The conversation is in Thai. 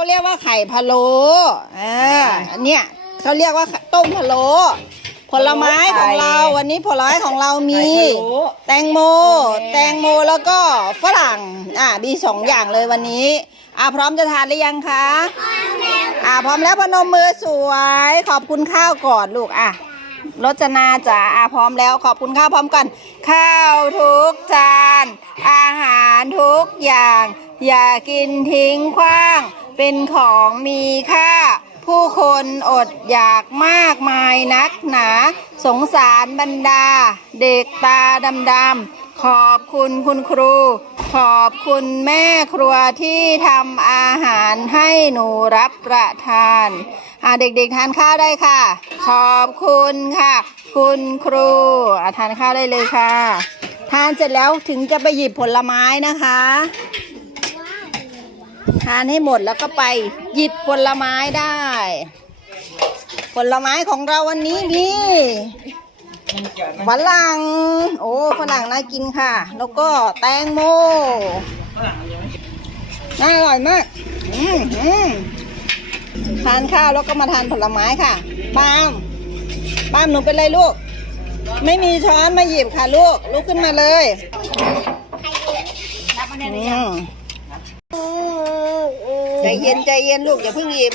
เขาเรียกว่าไข่พะโล้อ่าอันเนี้ยเขาเรียกว่าต้มพะโล้ผลไม้ของเราวันนี้ผลไม้ของเรามี แตงโม แตงโมแล้วก็ฝรั่ง อ่ามีสองอย่างเลยวันนี้ อ่าพร้อมจะทานหรือยังคะอ่าพร้อมแล้วพนมมือสวย ขอบคุณข้าวก่อนลูกอะรจนาจ๋าอ่าพร้อมแล้วขอบคุณข้าวพร้อมกัน ข้าวทุกจาน อาหารทุกอย่าง อย่ากินทิ้งขว้าง เป็นของมีค่า ผู้คนอดอยากมากมายนักหนา สงสารบรรดา เด็กตาดำๆขอบคุณคุณครู ขอบคุณแม่ครัวที่ทำอาหารให้หนูรับประทานอ่าเด็กๆทานข้าวได้ค่ะ ขอบคุณค่ะ คุณครูอ่าทานข้าวได้เลยค่ะ ทานเสร็จแล้วถึงจะไปหยิบผลไม้นะคะ ทานให้หมดแล้วก็ไปหยิบผลไม้ได้ ผลไม้ของเราวันนี้มีฝรั่ง โอ้ฝรั่งน่ากินค่ะ แล้วก็แตงโมน่าอร่อยมากอืมอืมทานข้าวแล้วก็มาทานผลไม้ค่ะป้ามป้ามหนูเป็นไรลูก ไม่มีช้อนมาหยิบค่ะลูก ลุกขึ้นมาเลยอืม ใจเย็นใจเย็นลูกอย่าเพิ่งหยิบ